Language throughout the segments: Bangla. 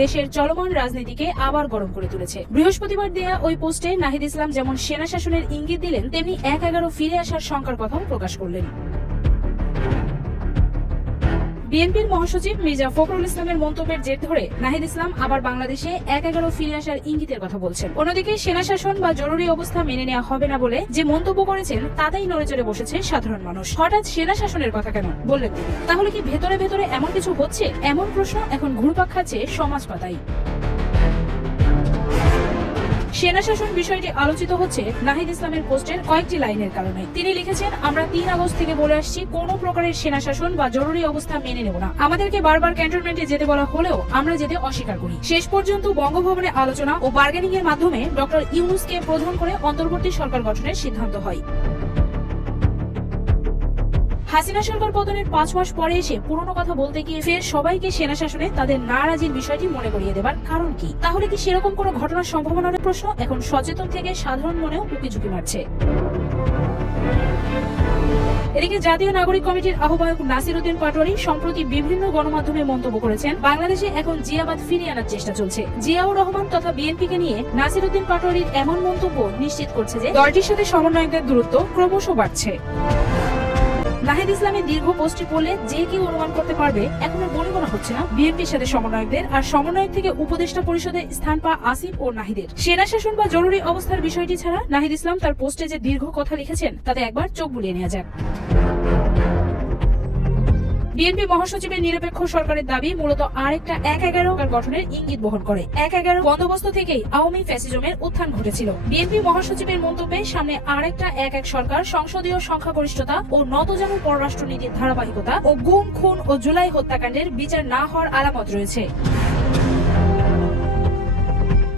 দেশের চলমান রাজনীতিকে আবার গরম করে তুলেছে। বৃহস্পতিবার দেয়া ওই পোস্টে নাহিদ ইসলাম যেমন সেনা শাসনের ইঙ্গিত দিলেন, তেমনি ১/১১ ফিরে আসার শঙ্কার কথাও প্রকাশ করলেন। বিএনপির মহাসচিব মির্জা ফখরুল ইসলামের মন্তব্যের জের ধরে নাহিদ ইসলাম আবার বাংলাদেশে ১/১১ ফিরে আসার ইঙ্গিতের কথা বলছেন। অন্যদিকে সেনা শাসন বা জরুরি অবস্থা মেনে নেওয়া হবে না বলে যে মন্তব্য করেছেন, তাতেই নড়েচড়ে বসেছে সাধারণ মানুষ। হঠাৎ সেনা শাসনের কথা কেন বললেন তিনি? তাহলে কি ভেতরে ভেতরে এমন কিছু হচ্ছে? এমন প্রশ্ন এখন ঘুরপাক খাচ্ছে সমাজ পাতায়। সেনা শাসন বিষয়টি আলোচিত হচ্ছে নাহিদ ইসলামের পোস্টের কয়েকটি লাইনের কারণে। তিনি লিখেছেন, আমরা ৩ আগস্ট থেকে বলে আসছি, কোন প্রকারের সেনা শাসন বা জরুরি অবস্থা মেনে নেব না। আমাদেরকে বারবার ক্যান্টনমেন্টে যেতে বলা হলেও আমরা যেতে অস্বীকার করি। শেষ পর্যন্ত বঙ্গভবনে আলোচনা ও বার্গেনিং এর মাধ্যমে ডক্টর ইউনূসকে প্রধান করে অন্তর্বর্তী সরকার গঠনের সিদ্ধান্ত হয়। হাসিনা সরকার পতনের ৫ মাস পরে এসে পুরনো কথা বলতে গিয়ে ফের সবাইকে সেনা শাসনে তাদের নারাজির বিষয়টি মনে করিয়ে দেবার কারণ কি? তাহলে কি সেরকম কোনো ঘটনার সম্ভাবনার প্রশ্ন এখন সচেতন থেকে সাধারণ মনেও উকিঝুঁকি মারছে। এদিকে জাতীয় নাগরিক কমিটির আহ্বায়ক নাসির উদ্দিন পাটোয়ারি সম্প্রতি বিভিন্ন গণমাধ্যমে মন্তব্য করেছেন, বাংলাদেশে এখন জিয়াবাদ ফিরিয়ে আনার চেষ্টা চলছে। জিয়াউর রহমান তথা বিএনপিকে নিয়ে নাসির উদ্দিন পাটোয়ারির এমন মন্তব্য নিশ্চিত করছে যে দলটির সাথে সমন্বয়কদের দূরত্ব ক্রমশ বাড়ছে। নাহিদ ইসলামের দীর্ঘ পোস্টটি পড়লে যে কেউ অনুমান করতে পারবে এখন আর মনে করা হচ্ছে না বিএনপির সাথে সমন্বয়কদের আর সমন্বয়ক থেকে উপদেষ্টা পরিষদে স্থান পাওয়া আসিফ ও নাহিদের। সেনা শাসন বা জরুরি অবস্থার বিষয়টি ছাড়া নাহিদ ইসলাম তার পোস্টে যে দীর্ঘ কথা লিখেছেন, তাতে একবার চোখ বুলিয়ে নেওয়া যাক। বিএনপি মহাসচিবের নিরপেক্ষ সরকারের দাবি মূলত আরেকটা ১/১১ গঠনের ইঙ্গিত বহন করে। ১/১১ বন্দোবস্ত থেকেই আওয়ামী ফ্যাসিজমের উত্থান ঘটেছিল। বিএনপি মহাসচিবের মন্তব্যে সামনে আরেকটা ১/১ সরকার, সংসদীয় সংখ্যাগরিষ্ঠতা ও নতজানু পররাষ্ট্রনীতির ধারাবাহিকতা ও গুম, খুন ও জুলাই হত্যাকাণ্ডের বিচার না হওয়ার আলামত রয়েছে।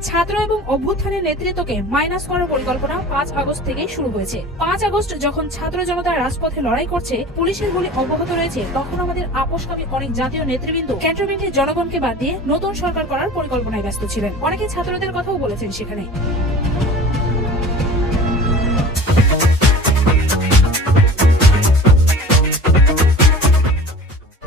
ছাত্র এবং অভ্যুত্থানের নেতৃত্বকে মাইনাস করার পরিকল্পনা ৫ আগস্ট থেকে শুরু হয়েছে। ৫ আগস্ট যখন ছাত্র জনতা রাজপথে লড়াই করছে, পুলিশের গুলি অব্যাহত রয়েছে, তখন আমাদের আপোষকামী অনেক জাতীয় নেতৃবৃন্দ ক্যান্টনমেন্টে জনগণকে বাদ দিয়ে নতুন সরকার করার পরিকল্পনায় ব্যস্ত ছিলেন। অনেকে ছাত্রদের কথাও বলেছেন সেখানে।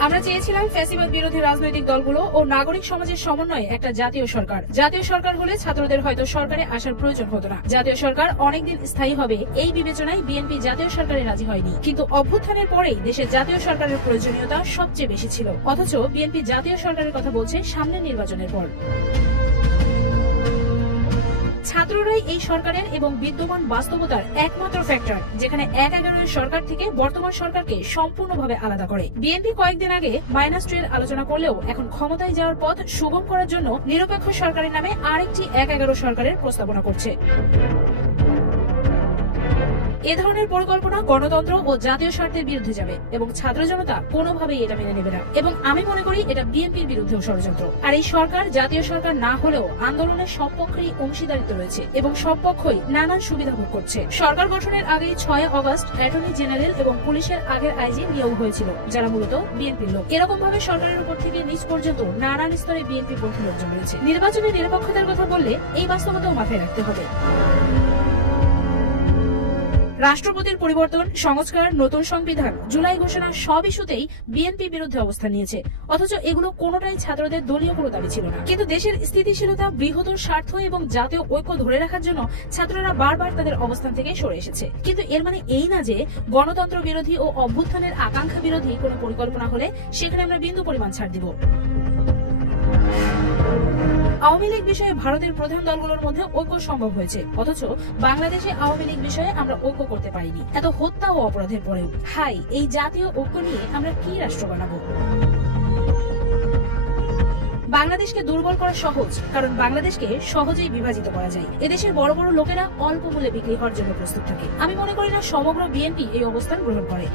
আমরা চেয়েছিলাম ফ্যাসিবাদ বিরোধী রাজনৈতিক দলগুলো ও নাগরিক সমাজের সমন্বয়ে একটা জাতীয় সরকার। জাতীয় সরকার হলে ছাত্রদের হয়তো সরকারে আসার প্রয়োজন হতো না। জাতীয় সরকার অনেকদিন স্থায়ী হবে, এই বিবেচনায় বিএনপি জাতীয় সরকারে রাজি হয়নি। কিন্তু অভ্যুত্থানের পরেই দেশের জাতীয় সরকারের প্রয়োজনীয়তা সবচেয়ে বেশি ছিল। অথচ বিএনপি জাতীয় সরকারের কথা বলছে সামনের নির্বাচনের পর। ছাত্ররাই এই সরকারের এবং বিদ্যমান বাস্তবতার একমাত্র ফ্যাক্টর, যেখানে ১/১১ সরকার থেকে বর্তমান সরকারকে সম্পূর্ণভাবে আলাদা করে। বিএনপি কয়েকদিন আগে -2 এর আলোচনা করলেও এখন ক্ষমতায় যাওয়ার পথ সুগম করার জন্য নিরপেক্ষ সরকারের নামে আরেকটি ১/১১ সরকারের প্রস্তাবনা করছে। এ ধরনের পরিকল্পনা গণতন্ত্র ও জাতীয় স্বার্থের বিরুদ্ধে যাবে এবং ছাত্র জনতা কোনোভাবেই এটা মেনে নেবে না। এবং আমি মনে করি এটা বিএনপির বিরুদ্ধেও ষড়যন্ত্র। আর এই সরকার জাতীয় সরকার না হলেও আন্দোলনের সব পক্ষেরই অংশীদারিত্ব রয়েছে এবং সব পক্ষই নানান সুবিধা ভোগ করছে। সরকার গঠনের আগে ৬ আগস্ট অ্যাটর্নি জেনারেল এবং পুলিশের আগের আইজি নিয়োগ হয়েছিল, যারা মূলত বিএনপির লোক। এরকম ভাবে সরকারের উপর থেকে নিচ পর্যন্ত নানান স্তরে বিএনপি পন্থী লোকজন রয়েছে। নির্বাচনের নিরপেক্ষতার কথা বললে এই বাস্তবতাও মাথায় রাখতে হবে। রাষ্ট্রপতির পরিবর্তন, সংস্কার, নতুন সংবিধান, জুলাই ঘোষণা সব ইস্যুতেই বিএনপি বিরুদ্ধে অবস্থান নিয়েছে। অথচ এগুলো কোনোটাই ছাত্রদের দলীয় কোনো দাবি ছিল না। কিন্তু দেশের স্থিতিশীলতা, বৃহত্তর স্বার্থ এবং জাতীয় ঐক্য ধরে রাখার জন্য ছাত্ররা বারবার তাদের অবস্থান থেকে সরে এসেছে। কিন্তু এর মানে এই না যে গণতন্ত্র বিরোধী ও অভ্যুত্থানের আকাঙ্ক্ষা বিরোধী কোনো পরিকল্পনা হলে সেখানে আমরা বিন্দু পরিমাণ ছাড় দিব। আওয়ামী লীগ বিষয়ে ভারতের প্রধান দলগুলোর মধ্যে ঐক্য সম্ভব হয়েছে, অথচ বাংলাদেশে আওয়ামী লীগ বিষয়ে আমরা ঐক্য করতে পারিনি, এত হত্যা ও অপরাধের পরেও। হাই, এই জাতীয় ঐক্য নিয়ে আমরা কি রাষ্ট্র বানাবো? বাংলাদেশকে দুর্বল করা সহজ, কারণ বাংলাদেশকে সহজেই বিভাজিত করা যায়। এদেশের বড় বড় লোকেরা অল্প মূল্যে বিক্রি হওয়ার জন্য প্রস্তুত থাকে। আমি মনে করি না সমগ্র বিএনপি এই অবস্থান গ্রহণ করে।